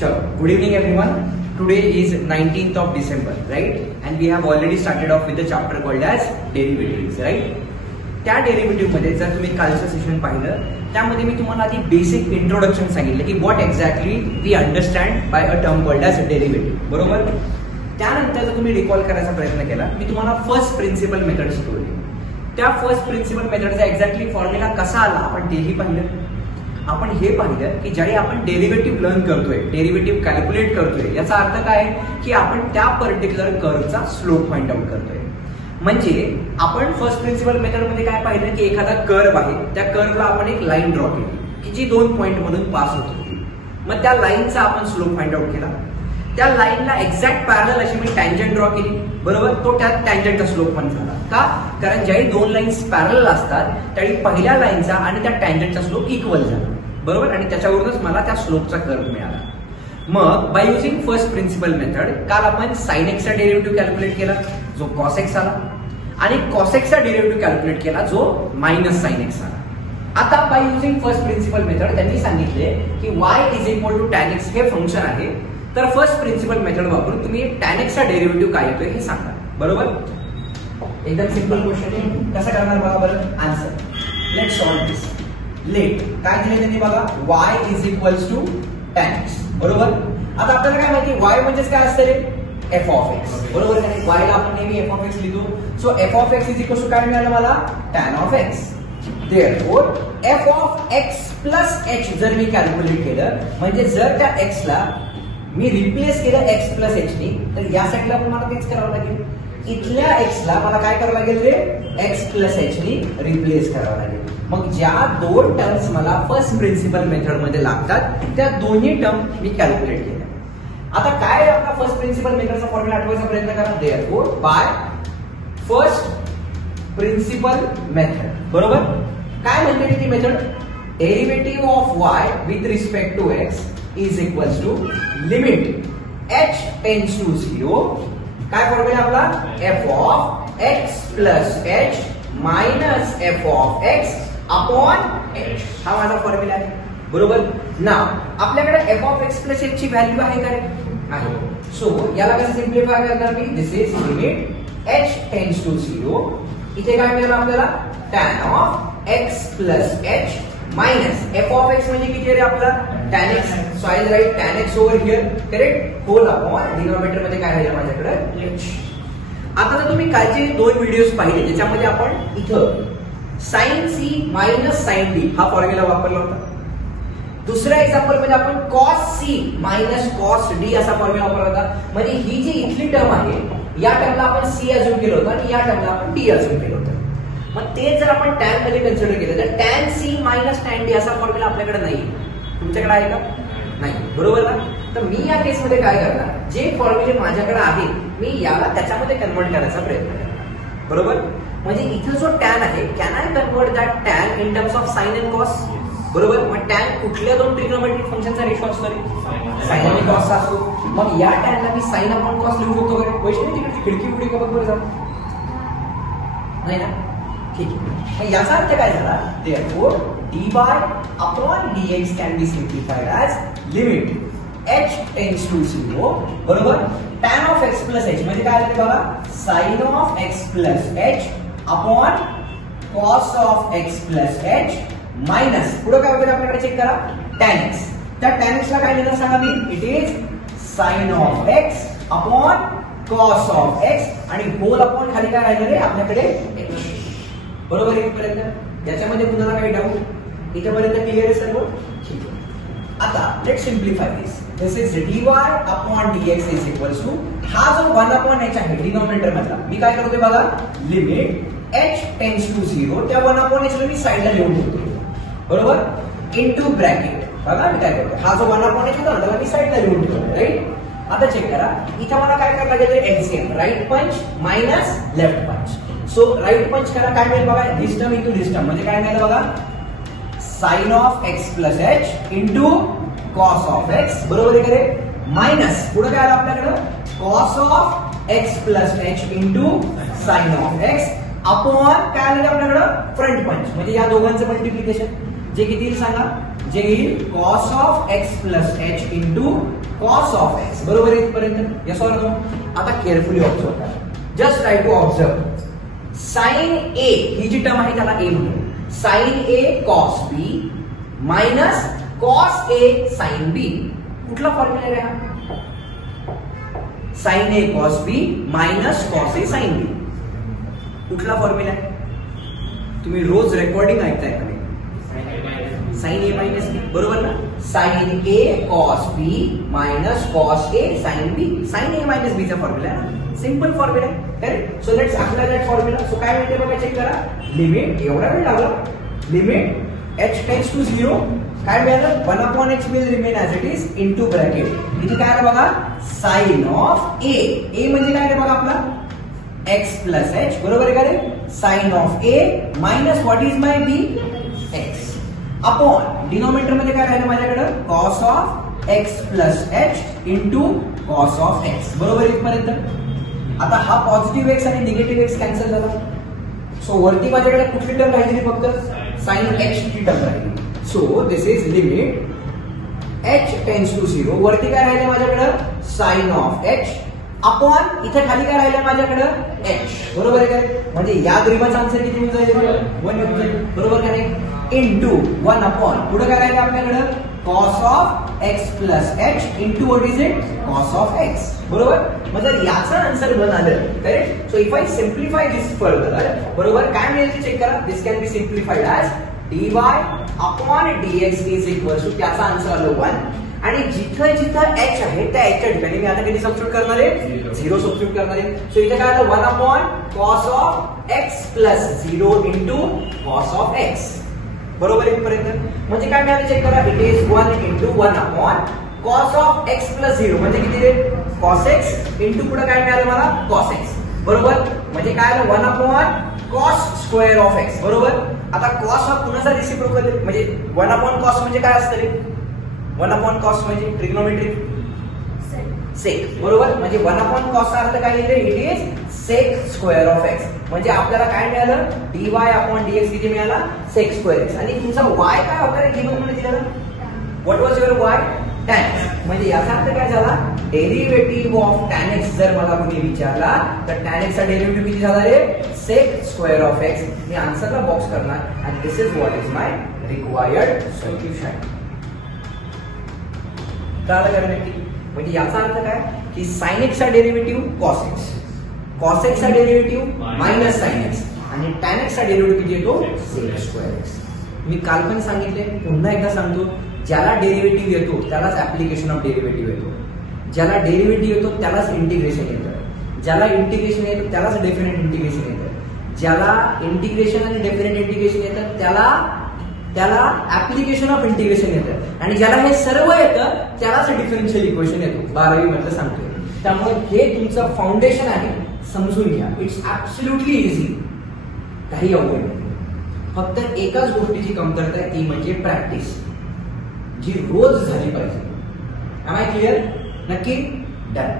Chalo, good evening everyone. Today is 19th of December, right? And we have already started off with the chapter called as derivatives, right? त्या derivative मध्ये जर तुम्ही कालचं session पाहिलं त्यामध्ये मी तुम्हाला आधी बेसिक इंट्रोडक्शन सांगितलं की what exactly we understand by a term called as derivative, बरोबर? त्यानंतर जर तुम्ही रिकॉल करायचा प्रयत्न केला मी तुम्हाला फर्स्ट प्रिन्सिपल मेथड शिकवली. त्या फर्स्ट प्रिन्सिपल मेथडचा एक्झॅक्टली फॉर्म्युला कसा आला आपण तेही पाहिलं. आपण हे पाहिलं की ज्यावेळी आपण डेरिव्हेटिव्ह लर्न करतोय, डेरिव्हेटिव्ह कॅल्क्युलेट करतोय, याचा अर्थ काय की आपण त्या पर्टिक्युलर कर्वचा स्लोप फाइंड आउट करतोय. म्हणजे आपण फर्स्ट प्रिन्सिपल मेथड मध्ये काय पाहिलं की एखादा कर्व आहे, त्या कर्वला आपण एक लाईन ड्रॉ केली की जी दोन पॉइंट मधून पास होत होती. मग त्या लाईनचा आपण स्लोप फाइंड आउट केला. त्या लाईनला एक्झॅक्ट पॅरलल अशी मी टँजंट ड्रॉ केली, बरोबर? तो त्या टँजंटचा स्लोप पण झाला. का? कारण ज्यावेळी दोन लाईन्स पॅरलल असतात त्यावेळी पहिल्या लाईनचा आणि त्या टँजंटचा स्लोप इक्वल झाला, बरोबर? आणि त्याच्यावरूनच मला त्या स्लोपचा कर्व मिळाला. मग by using first principle method काल आपण साइन एक्सचा डेरिव्हेटिव्ह कॅल्क्युलेट केला जो कॉस एक्स आला आणि कॉस एक्सचा डेरिव्हेटिव्ह कॅल्क्युलेट केला जो मायनस साइन एक्स आला. आता by using first principle method त्यांनी सांगितले की y is equal to tan x हे फंक्शन आहे. तर फर्स्ट प्रिन्सिपल मेथड वापरून तुम्ही tan x चा डेरिव्हेटिव्ह काय येतोय हे सांगा, बरोबर? एकदम सिंपल क्वेश्चन आहे. कसं करणार बघा बरं answer. Let's solve this. Let काय दिले त्यांनी बघा y is equals to tan x, बरोबर? आता आपल्याला काय माहिती y म्हणजेच काय असतं रे f ऑफ x, बरोबर? आणि y ला आपण नेहमी f ऑफ x लिहितो. So f of x is equal to काय मिळालं मला tan of x. Therefore f of x plus h जर मी कॅल्क्युलेट केलं म्हणजे जर त्या x ला मी रिप्लेस केलं x प्लस h नी तर या साईडला पण मला तेच करावं लागेल. इथल्या x ला मला काय करावं लागेल रे x प्लस h नी रिप्लेस करावं लागेल. मग ज्या दोन टर्म्स मला फर्स्ट प्रिन्सिपल मेथड मध्ये लागतात त्या दोन्ही टर्म मी कॅल्क्युलेट केल्या. आता काय आपला फर्स्ट प्रिन्सिपल मेथडचा फॉर्म्युला आठवायचा प्रयत्न करा. Therefore by first principle method, बरोबर? काय म्हणते ती method? Derivative of y with respect to x is equals to limit h tends to 0. काय फॉर्म्युला आपला f of x plus h minus f of x upon h. हा माझा formula आहे, बरोबर? नाव आपल्याकडे f of x plus h ची value आहे का? आहे. सो याला कसं सिम्प्लिफाय करणार मी? This is limit h tends to 0. इथे काय मिळालं आपल्याला tan of x plus h minus f of x म्हणजे किती रे आपला tan x. So I write tan x over here, correct? Whole upon denominator मध्ये काय राहिलं माझ्याकडे h. आता जर तुम्ही कालचे दोन व्हिडिओज पाहिले ज्याच्यामध्ये आपण इथं sine C minus sine D हा फॉर्म्युला वापरला होता. दुसऱ्या एक्झाम्पल मध्ये आपण cos C minus cos D असा फॉर्म्युला वापरला होता. म्हणजे ही जी इथली टर्म आहे या टर्मला आपण सी अज्युम केलं होतं आणि या टर्मला आपण डी अज्युम केलं होतं. मग ते जर आपण टॅन मध्ये कन्सिडर केलं तर tan C minus tan D असा फॉर्म्युला आपल्याकडे नाही. तुमच्याकडे आहे का? नाही, बरोबर ना? तर मी या केस मध्ये काय करणार, जे फॉर्म्युले माझ्याकडे आहे मी याला त्याच्यामध्ये कन्वर्ट करायचा प्रयत्न करणार, बरोबर? म्हणजे इथं जो टॅन आहे can I convert that tan in terms of sine and cos, बरोबर? मग टॅन कुठल्या दोन ट्रिग्नोमेट्रिक फंक्शनचा रेशो असतो रे? साइन आणि कॉस असतो. मग या टॅनला मी साइन अपॉन कॉस लिहू शकतो का? वैष्णवी तिकडची खिडकी उडी का बघ बरं जाऊ नाही ना? ठीक आहे. मग याचा अर्थ काय झाला? Therefore dy upon dx can be simplified as limit h tends to 0, बरोबर? tan of x plus h म्हणजे काय आलं बघा sin of x plus h upon cos of x plus h minus पुढे काय होतं आपल्याकडे चेक करा tan x. त्या tan x ला काय लिहिलं सांगा मी? It is sin of x upon cos of x आणि होल अपॉन खाली काय राहिलं रे आपल्याकडे h, बरोबर? इथपर्यंत याच्यामध्ये पुन्हा काही डाऊट? इथपर्यंत क्लिअर आहे सर्व? ठीक आहे. आता let simplify this. This is dy upon dx is equals to हा जो 1 अपॉन h आहे डिनॉमिनेटर मधला मी काय करतोय बघा लिमिट h टेंड्स टू 0 त्या 1 अपॉन h ला मी साइडला लिहून ठेवतो, बरोबर? इनटू ब्रॅकेट बघा मी काय करतोय हा जो 1 अपॉन h होता त्याला मी साइडला लिहून ठेवतो, राईट? आता चेक करा इथं मला काय करायला लागेल LCM right punch minus left punch. So right punch करा काय मिळेल बघा this term into this term म्हणजे काय मिळेल बघा sine of x plus h into cos of x, बरोबर आहे का रे? मायनस पुढे काय आलं आपल्याकडे cos of x plus h into sine of x upon काय आलं आपल्याकडे फ्रंट पंच म्हणजे या दोघांचं मल्टिप्लिकेशन. जे किती येईल सांगा, जे येईल cos of x plus h into cos of x. बरोबर इथपर्यंत? Yes or no? आता केअरफुली ऑब्झर्व करा. Just try to observe. Sine A ही जी टर्म आहे त्याला ए म्हणू. Sine A cos B minus cos A sine B. कुठला फॉर्म्युला आहे हा? Sine A cos B minus cos A sine B. कुठला फॉर्म्युला आहे? तुम्ही रोज रेकॉर्डिंग ऐकताय का? Sine A minus B. बरोबर ना? Sign A cos B minus cos A sine B. Sign A minus बी चा फॉर्म्युला आहे ना? सिंपल फॉर्म्युला आहे. Correct? So let's apply that formula. So काय मिळते बघा, चेक करा. लिमिट, एवढा वेळ लागला, लिमिट h टेंड्स टू 0 काय मिळालं? 1/x will remain as it is into bracket. इथे काय आलं बघा, साइन ऑफ ए. ए म्हणजे काय रे बघा आपला x प्लस h. बरोबर आहे का रे? Sine of A minus what is my B? x upon denominator मध्ये काय राहिलं माझ्याकडे? Cos of x plus h into cos of x. बरोबर इथपर्यंत? आता हा पॉझिटिव्ह x आणि निगेटिव्ह x कॅन्सल झाला. सो वरती माझ्याकडे कुठली टर्म राहिली? फक्त साइन x ची टर्म राहिली. So this is limit h tends to 0. वरती काय राहिलं माझ्याकडे? साइन ऑफ h अपॉन इथे खाली काय राहिलं माझ्याकडे? h. बरोबर आहे काय? म्हणजे या गरीबाचा आन्सर किती होऊन जाईल? 1 येऊन जाईल. बरोबर का नाही? इंटू 1 अपॉन पुढे काय राहिलं आपल्याकडे? Cos of x plus h into what is it? Cos of x. बरोबर? म्हणजे याचा आन्सर 1 आलं. Correct? So if I simplify this further, बरोबर काय मिळेल ते चेक करा. This can be simplified as dy upon dx is equal to त्याचा आन्सर आलं 1. आणि जिथं जिथं h आहे त्या h च्या ठिकाणी मी आता किती सबस्टिट्यूट करणार आहे? 0 सबस्टिट्यूट करणार आहे. सो इथे काय आलं? 1 upon cos of x plus 0 into cos of x. बरोबर इथपर्यंत? म्हणजे काय मिळालं चेक करा. It is 1 into 1 upon cos of x plus 0 म्हणजे किती रे? कॉस x इंटू पुढे काय मिळालं मला? Cos x. बरोबर? म्हणजे काय आलं? 1 upon cos square of x. बरोबर? आता कॉस हा कुणाचा रेसिप्रोकल आहे? म्हणजे 1 अपॉन कॉस म्हणजे काय असतं रे? 1 अपॉन कॉस म्हणजे ट्रिग्नोमेट्रिक सेक. बरोबर? म्हणजे 1 अपॉन कॉस चा अर्थ काय लिहिले? It is sec square of x. म्हणजे आपल्याला काय मिळालं? dy अपॉन dx किती मिळाला? Sec square x. आणि तुमचा y काय होता रे गिवन मध्ये दिलेला? व्हॉट वाज युअर y? tan x. म्हणजे याचा अर्थ काय झाला? डेरिव्हेटिव्ह ऑफ tan x जर मला कोणी विचारला तर tan x चा डेरिव्हेटिव्ह किती झाला रे? Sec square of x. मी आन्सरला बॉक्स करणार आणि this is what is my required solution. कळालं का नक्की? म्हणजे याचा अर्थ काय की sin x चा derivative cos x, cos x चा डेरिव्हेटिव्ह मायनस sin x आणि tan x चा डेरिव्हेटिव्ह किती येतो? sec square x. मी काल पण सांगितले, पुन्हा एकदा सांगतो, ज्याला डेरिव्हेटिव्ह येतो त्यालाच ऍप्लिकेशन ऑफ डेरिव्हेटिव्ह येतो. ज्याला डेरिव्हेटिव्ह येतो त्यालाच इंटिग्रेशन येतं. ज्याला इंटिग्रेशन येतं त्यालाच डेफिनेट इंटिग्रेशन येतं. ज्याला इंटिग्रेशन आणि डेफिनेट इंटिग्रेशन येतं त्याला ऍप्लिकेशन ऑफ इंटिग्रेशन येतं. आणि ज्याला हे सर्व येतं त्यालाच डिफरन्शियल इक्वेशन येतो. 12वी मधलं सांगतोय. त्यामुळे हे तुमचं फाउंडेशन आहे, समजून घ्या. इट्स ऍब्सोल्युटली इझी, काही अवघड नाही. फक्त एकाच गोष्टीची कमतरता आहे, ती म्हणजे प्रॅक्टिस, जी रोज झाली पाहिजे. Am I clear? नक्की? डन.